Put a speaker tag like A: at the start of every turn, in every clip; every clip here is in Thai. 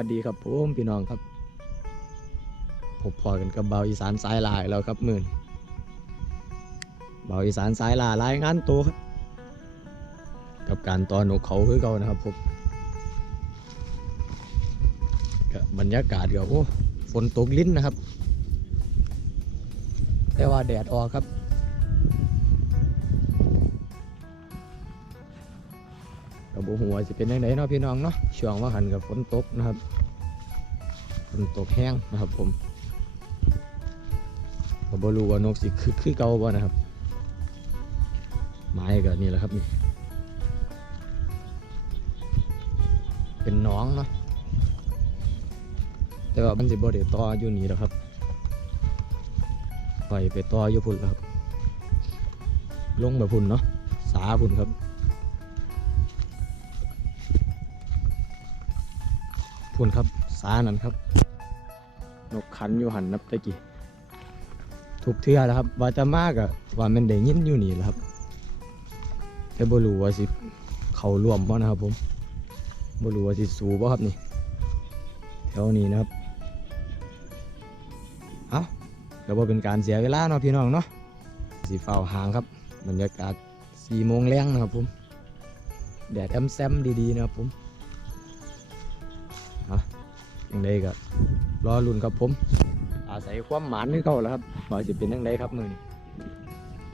A: สวัสดีครับผมพี่น้องครับพบพอกันกับเบาอีสานสายลายแล้วครับมื่นเบาอีสานสายลารายงานตัวครับ กับการตอนนกเขาคือเก่านะครับผมบรรยากาศก็โอ้ฝนตกลิ้นนะครับ แต่ว่าแดดออกครับ หัวจะเป็นยังไงเนาะพี่น้องเนาะช่วงว่าหันกับฝนตกนะครับฝนตกแห้งนะครับผมก็บรู้ว่านกสิคือคือเก่าบ่นะครับไม้ก็นี่แหละครับนี่เป็นน้องเนาะแต่ว่ามันสิบ่ได้ต่ออยู่นี่แล้วครับปล่อยไปต่ออยู่พุ่นครับ ลงไปพุ่นเนาะสาพุ่นครับ พุ่นครับสานั่นครับ นกขันอยู่หันนับตะกี้ทุกเทื่อแล้วครับ ว่าจะมากอะว่ามันได้ยินอยู่นี่แหละครับ แต่บรูว่าสิ เขารวมบ่นะครับ ผมบรูว่าสิสูบ่ครับนี่แถวนี้นะครับ เอาก็บ่เป็นการเสียเวลาเนาะพี่น้องเนาะสิเฝ้าหางครับบรรยากาศ4โมงแรงนะครับผมแดดแอมแซมดีๆนะครับผม ยังไงก็รอรุ่นครับผม อาศัยความหมานที่เขาแล้วครับว่าจะเป็นยังไงครับมือนี้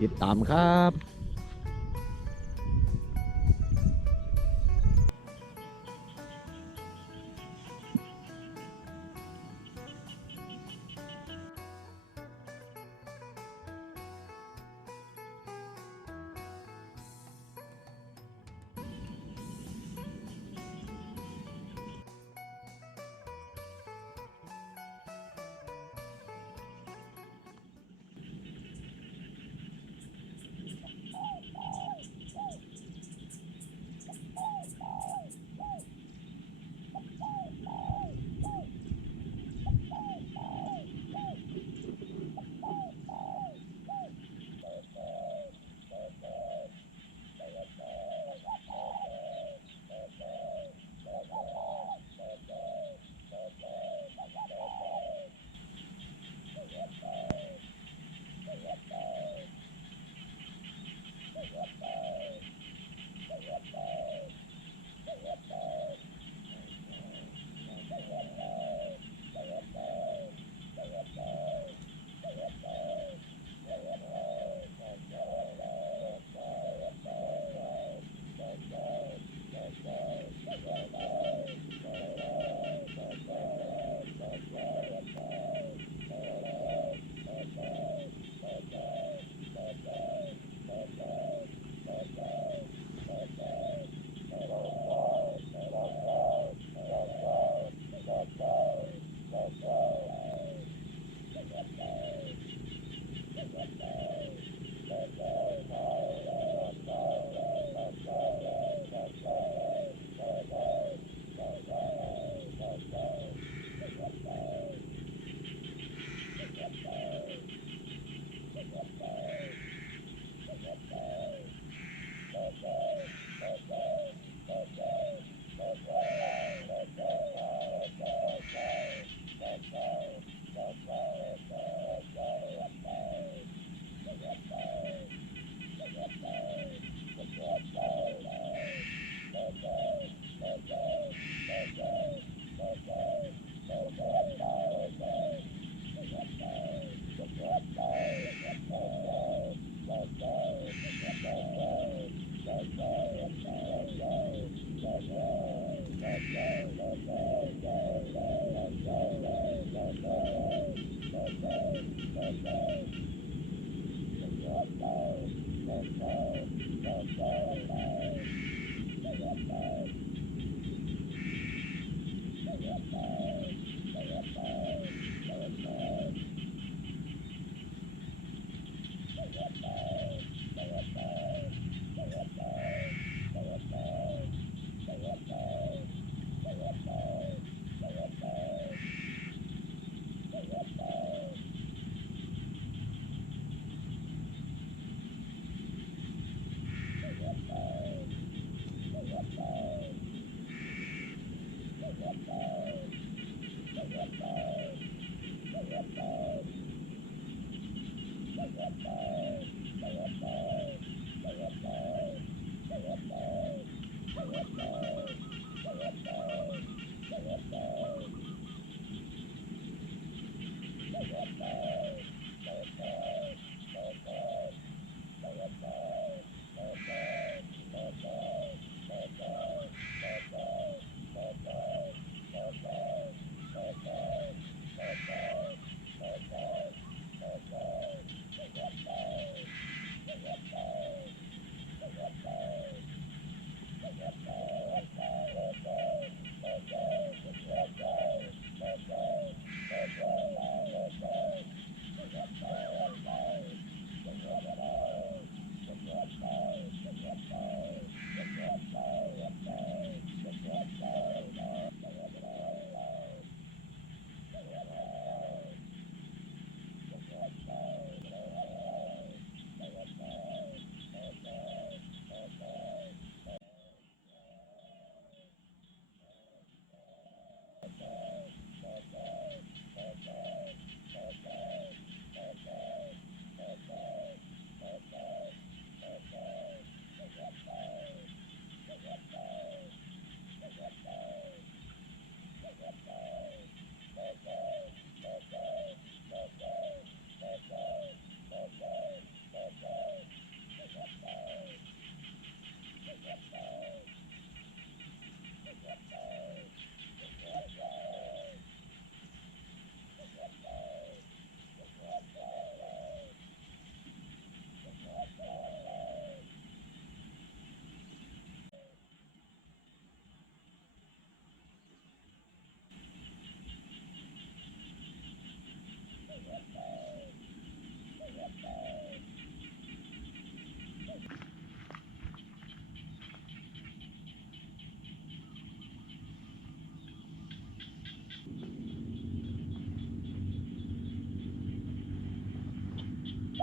A: ติดตามครับ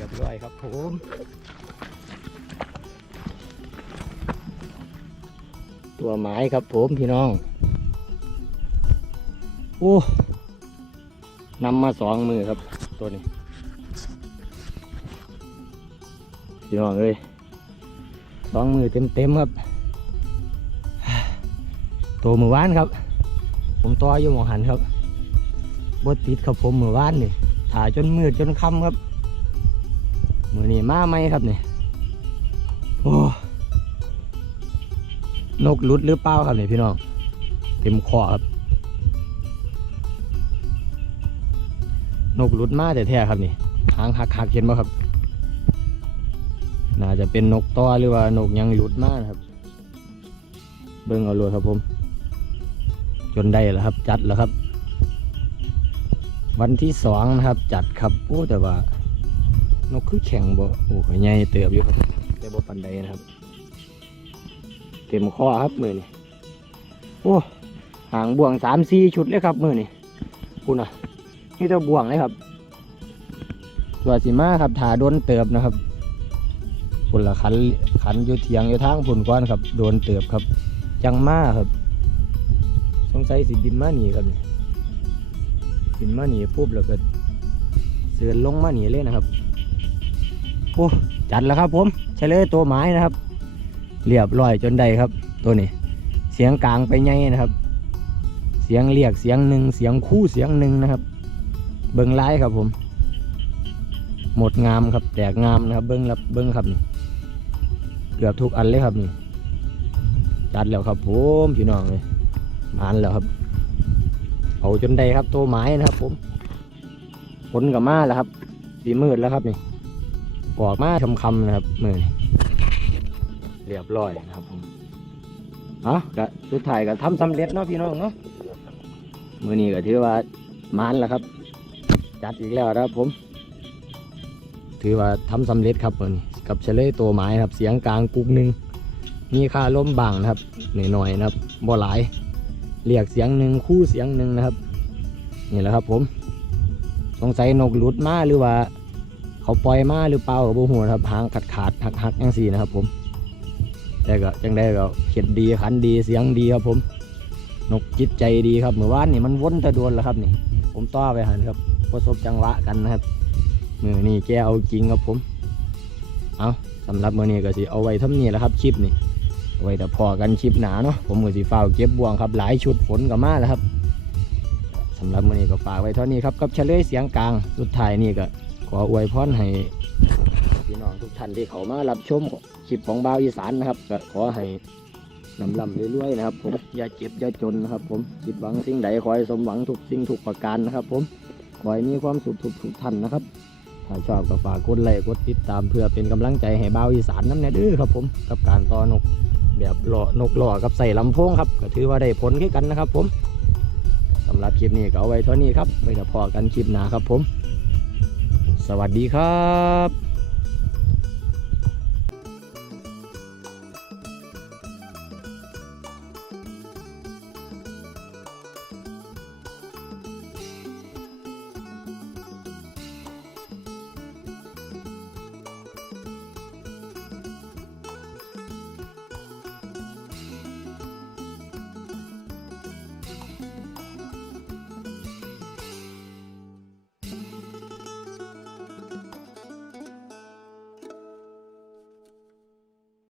A: รียบร้อยครับผมตัวไม้ครับผมพี่น้อง โอ้นำมาสองมือครับตัวนี้ พี่น้องเอ้ยสองมือเต็มเต็มๆครับ ตัวมือว่านครับ ผมต่ออยู่หมองหันครับบดติดครับผมมือว่านนี่ถ่ายจนมืดจนค่ำครับ มือนี่มาไหมครับเนี่ยโอ้นกหลุดหรือเปล่าครับเนี่ยพี่น้อง เต็มคอครับ นกหลุดมาแต่แท้ครับนี่หางหักหักเห็นไหมครับ น่าจะเป็นนกต้อหรือว่านกยังหลุดมานะครับ เบิ่งเอาเลยครับผม จนได้แล้วครับ จัดแล้วครับ วันที่สองนะครับ จัดครับโอ้แต่ว่า นกคือแข็งบ่โอ้ยใหญ่เติบอยู่ครับแต่บ่ปันใดนะครับเต็มข้อครับมือนี่โอ้หางบ่วงสามสี่ชุดเลยครับมือนี่คุณอะนี่ตัวบ่วงเลยครับตัวสีมาครับถาโดนเติบนะครับพุ่นละขันขันอยู่เถียงอยู่ทางพุ่นก้อนครับโดนเติบครับ จังมาครับ สงสัยสิบินมาหนีครับบินมาหนีปุ๊บแล้วก็เสือนลงมาหนีเลยนะครับ อ้จัดแล้วครับผมเฉลยตัวไม้นะครับ เรียบร้อยจนได้ครับ ตัวนี้ เสียงกลางไปไงนะครับ เสียงเรียกเสียงหนึ่งเสียงคู่เสียงหนึ่งนะครับ เบิ้งไล่ครับผม หมดงามครับ แตกงามนะครับ เบิ้งรับเบิ้งครับนี่เกือบทุกอันเลยครับนี่จัดแล้วครับผมพี่น้องเลยมานแล้วครับ เอาจนได้ครับตัวไม้นะครับผมผลกับมาแล้วครับสีมืดแล้วครับนี่ ออกมาคำนะครับมือเรียบร้อยนะครับผมเอก็สุดท้ายก็ทำสำเร็จเนาะพี่น้องเนาะมือนี้ก็ถือว่ามานแล้วครับ จัดอีกแล้วนะครับผม ถือว่าทำสำเร็จครับมือนี้กับเฉลยตัวไม้ครับ เสียงกลางกุกหนึ่งมีค่าล้มบางนะครับหน่อยๆนะครับบ่หลายเรียกเสียงหนึ่งคู่เสียงหนึ่งนะครับ นี่แหละครับผม สงสัยนกหลุดมาหรือว่า เขาปล่อยมาหรือเปล่ากับบูหัวครับหางขาดขาดหักหักๆยังสี่นะครับผมแต่ก็จังได้ก็เขียดดีขันดีเสียงดีครับผม นกจิตใจดีครับเมื่อวานนี่มันวนแตะดวนแล้วครับนี่ ผมต้อไปหันครับประสบจังหวะกันนะครับมือนี่แกเอาจริงครับผม เอาสำหรับมือนี้ก็สิเอาไว้เทำนี่แหละครับคลิปนี่ไว้แต่พอกันคลิปหนาเนาะผมก็สิฝ้าเก็บบ่วงครับ หลายชุดฝนก็มาแล้วครับสำหรับมือนี้ก็ฝากไว้เท่านี้ครับกับเฉลยเสียงกลางสุดท้ายนี่ก็ ขออวยพรให้พี่น้องทุกท่านที่เขามารับชมคลิปของบ่าวอีสานนะครับก็ขอให้ลำลำเรื่อยๆนะครับผมอย่าเจ็บอย่าจนนะครับ ผมคิดหวังสิ่งใดขอให้สมหวังทุกสิ่งทุกประการนะครับ ผมขอให้มีความสุขทุกทุกท่านนะครับถ้าชอบก็ฝากกดไลค์กดติดตามเพื่อเป็นกำลังใจให้บ่าวอีสานน้ำแน่เด้อครับ ผมกับการต่อนกแบบหล่อนกหล่อกับใส่ลำโพงครับก็ถือว่าได้ผลขึ้นกันนะครับ ผมสำหรับคลิปนี้ก็เอาไว้เท่านี้ครับไว้จะพอกันคลิปหน้าครับผม สวัสดีครับ